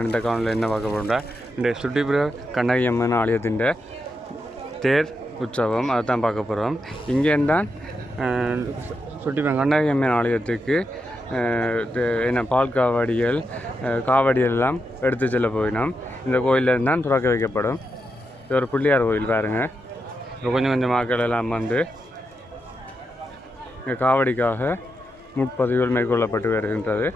இந்த காலத்தில் என்ன பார்க்க போகிறோம் இந்த சுட்டிபுர கண்ணகி அம்மன் ஆலயத்தின் தேர் உற்சவம் அதை தான் பார்க்க போகிறோம் இங்கே தான் சுட்டிபுரம் கண்ணகி அம்மன் ஆலயத்துக்கு என்ன பால் காவடிகள் காவடிகள் எல்லாம் எடுத்து செல்ல போயினோம் இந்த கோயிலில் தான் துறக்க வைக்கப்படும் இது ஒரு பிள்ளையார் கோயில் பாருங்கள் இப்போ கொஞ்சம் கொஞ்சம் மக்கள் எல்லாம் வந்து இங்கே காவடிக்காக முற்பதிவுகள் மேற்கொள்ளப்பட்டு வருகின்றது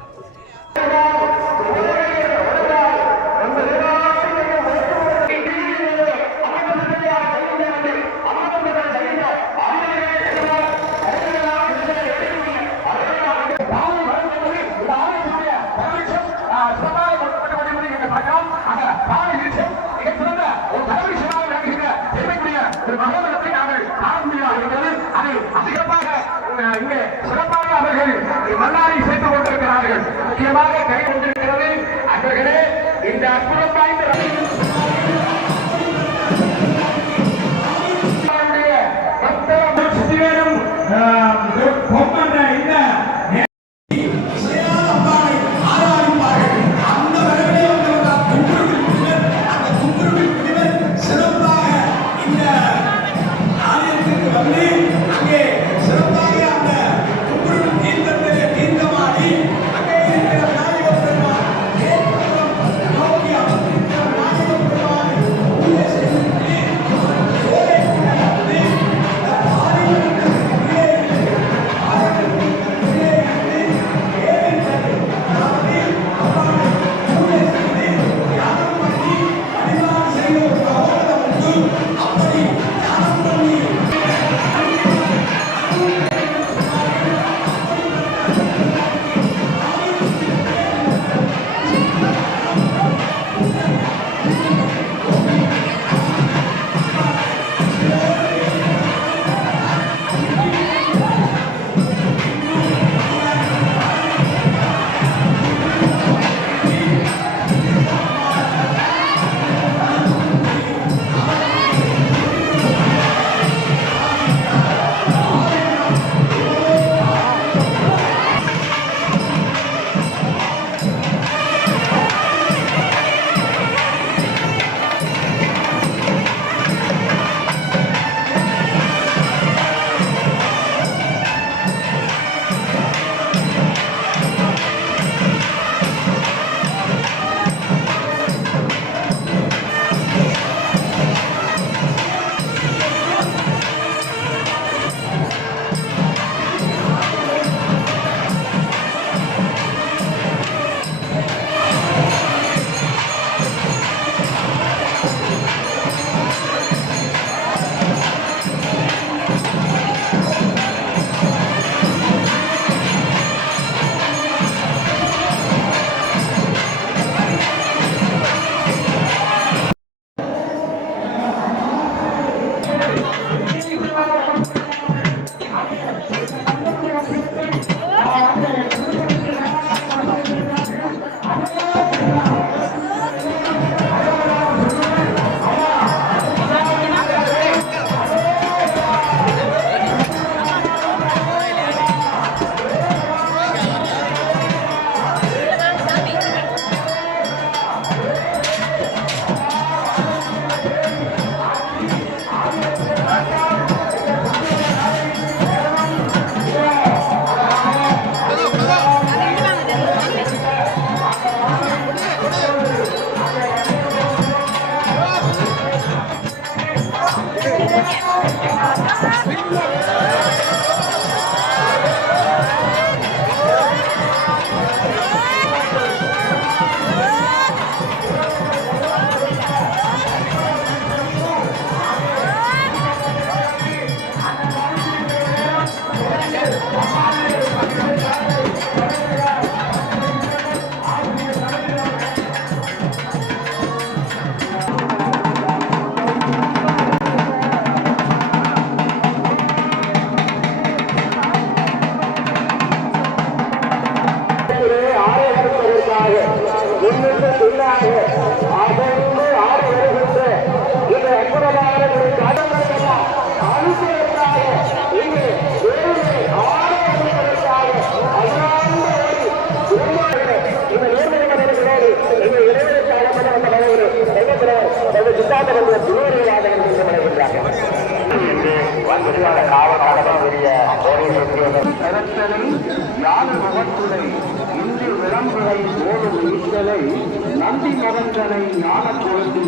நந்தி மகன்களை ஞான குழந்தை